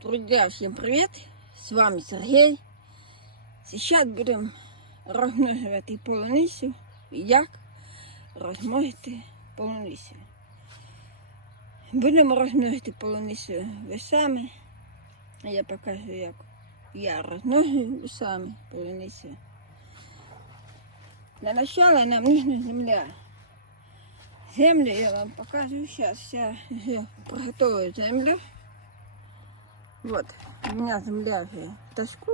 Друзья, всем привет! С вами Сергей. Сейчас будемо розмножувати полуницю. Як розмножити полуницю. Будемо розмножити полуницю весами. Я покажу, як я розмножую весами полуницю. Для начала нам нужна земля. Землю я вам покажу сейчас. Я уже приготовлю землю. Вот, у меня земля уже в тачку.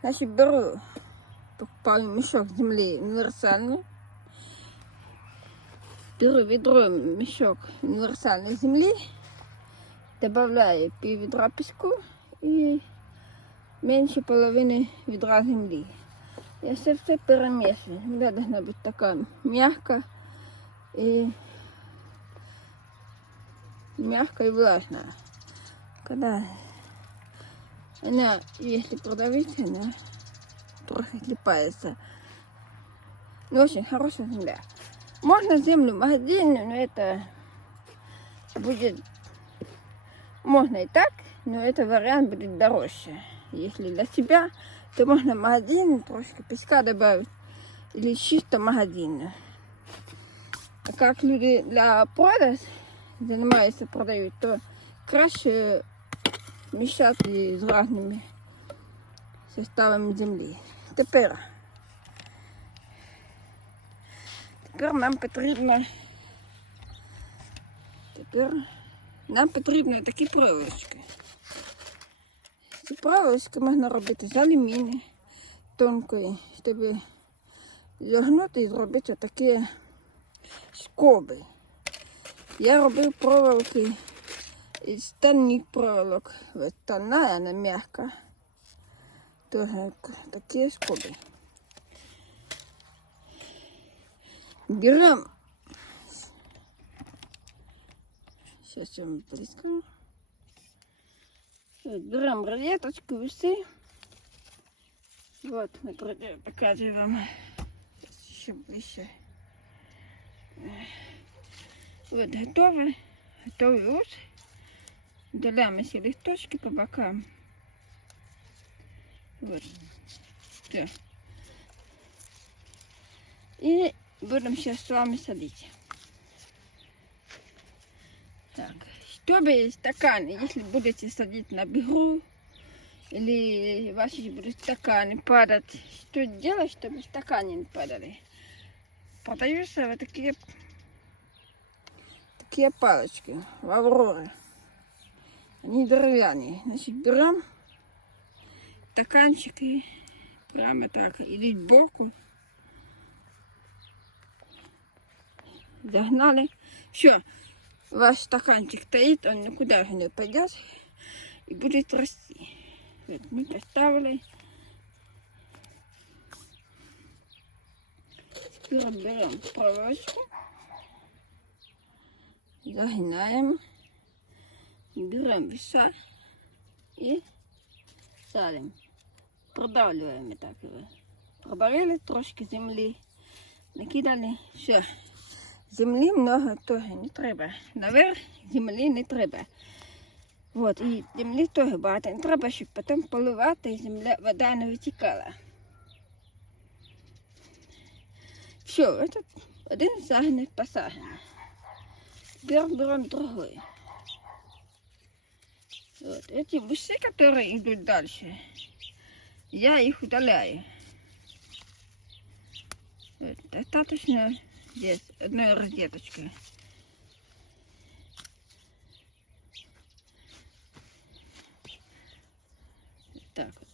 Значит, беру, покупаю мешок земли универсальный. Беру ведро, мешок универсальной земли. Добавляю пів ведра песку и меньше половины ведра земли. Я все все перемешиваю. Земля должна быть такая мягкая и мягкая и влажная. Когда она, если продавить, она трохи клепается. Но очень хорошая земля. Можно землю в магазине, но это будет... Можно и так, но это вариант будет дороже. Если для себя, то можно магазин трошки песка добавить или чисто магазин. А как люди для продаж занимаются, продают, то краще мішати з різними составами землі. Тепер, тепер нам потрібно тепер нам потрібно такі проволочки. Ці проволочки можна робити з алюмінію тонкої, щоб загнути і зробити такі скоби. Я робив проволоки из стальных проволок. Вот стальная, она мягкая. Тоже такие скобы. Берем. Сейчас я вам близко. Берем розеточку, весы. Вот, мы покажу вам. Сейчас еще ближе. Вот, готово. Готовый ус. Удаляем все листочки по бокам. Вот. Все. И будем сейчас с вами садить. Так, чтобы стаканы, если будете садить на бегу, или ваши будут стаканы падать, что делать, чтобы стаканы не падали? Продаются вот такие, такие палочки в Авроре. Они деревянные. Значит, берем стаканчик и прямо так, или сбоку. Загнали. Все, ваш стаканчик стоит, он никуда же не пойдет и будет расти. Вот мы поставили. Теперь берем проволочку, загинаем. Берем веса и ставим. Продавливаем так его. Пробавили трошки земли. Накидали. Все. Землі много теж не треба. Наверх землі не треба. Вот, і землі теж багато не треба, щоб потім поливати, і земля, вода не витікала. Все, этот один сагнет посажен. Тепер берем другой. Вот эти бусы, которые идут дальше, я их удаляю. Вот, достаточно здесь одной розеточкой. Так вот.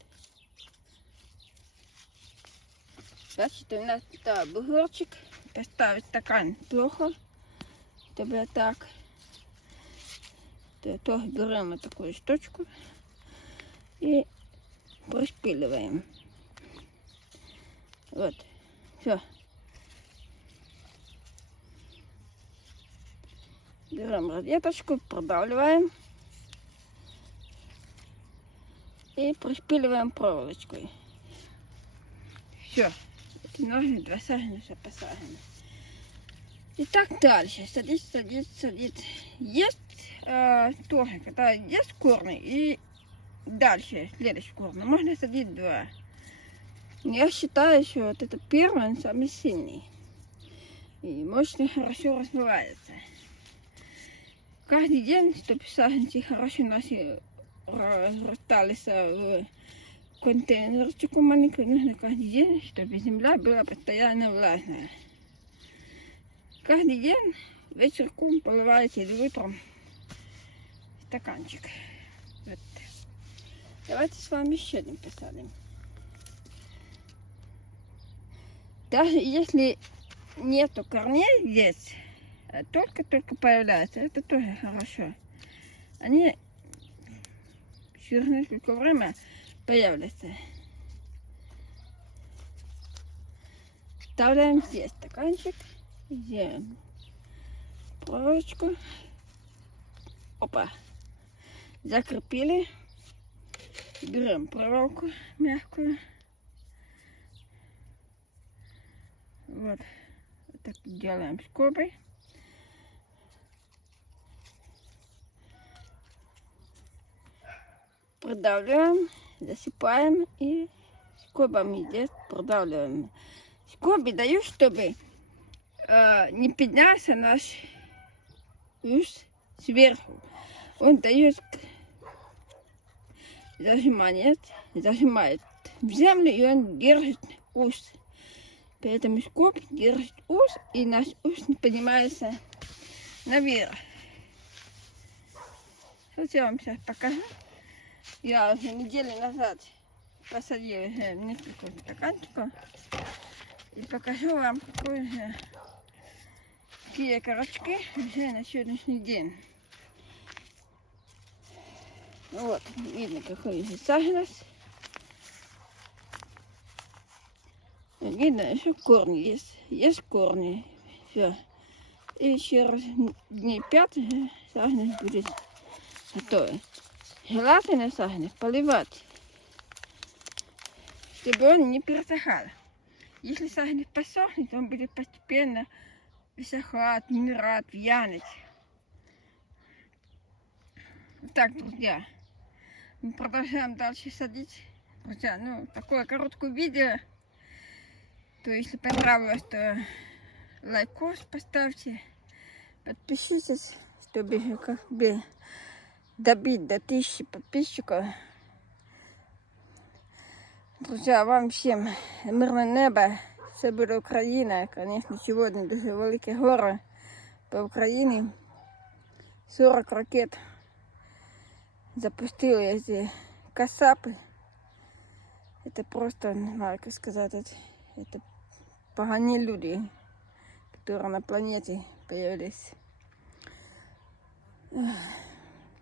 Значит, у нас да, бугорчик. Поставить стакан плохо. Тебе так. То, берем вот такую штучку и пришпиливаем. Вот. Все. Берем розеточку, продавливаем и пришпиливаем проволочкой. Все. Эти ножны два саженца посажены. И так дальше. Садись, садись, садись. Есть э, тоже, когда есть корни и дальше следующий корни, можно садить два. Я считаю, что вот это первый, он самый сильный. И мощно хорошо развивается. Каждый день, чтобы саженцы хорошо наши разрастались в контейнерчику маленький, нужно каждый день, чтобы земля была постоянно влажная. Каждый день вечерком поливаете или утром стаканчик. Вот. Давайте с вами еще один посадим. Даже если нету корней здесь, а только-только появляются, это тоже хорошо. Они через несколько время появляются. Вставляем здесь стаканчик, делаем проволочку. Опа. Закрепили. Берем проволоку мягкую. Вот так делаем скобой. Продавливаем, засыпаем и скобами здесь продавливаем. Скоби даю, чтобы э, не поднялся наш ус сверху. Он дает зажимание, зажимает в землю, и он держит ус. Поэтому скоб держит ус, и наш ус не поднимается наверх. Сейчас я вам сейчас покажу. Я уже неделю назад посадила уже несколько стаканчиков. И покажу вам, какой же, какие корочки уже на сегодняшний день. Вот, видно, какой же саженец. Видно, еще корни есть. Есть корни. Все. И еще раз дней пять саженец будет готовый. Желательно саженец поливать, чтобы он не пересыхал. Если саженец посохнет, он будет постепенно высыхать, умирать, вянуть. Вот так, друзья. Мы продолжаем дальше садить. Друзья, ну, такое короткое видео. То если понравилось, то лайкос поставьте. Подпишитесь, чтобы как бы добить до тысячи подписчиков. Друзья, вам всем мирне небо. Це буде Україна. Конечно, сьогодні дуже велике горе по Україні. 40 ракет запустили эти касапы. Это просто, не знаю, как сказать, это, это поганые люди, которые на планете появились. Эх,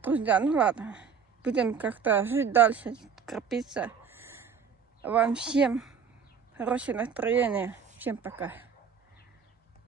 Друзья, ну ладно, будем как-то жить дальше, крепиться. Вам всем хорошего настроения. Всем пока.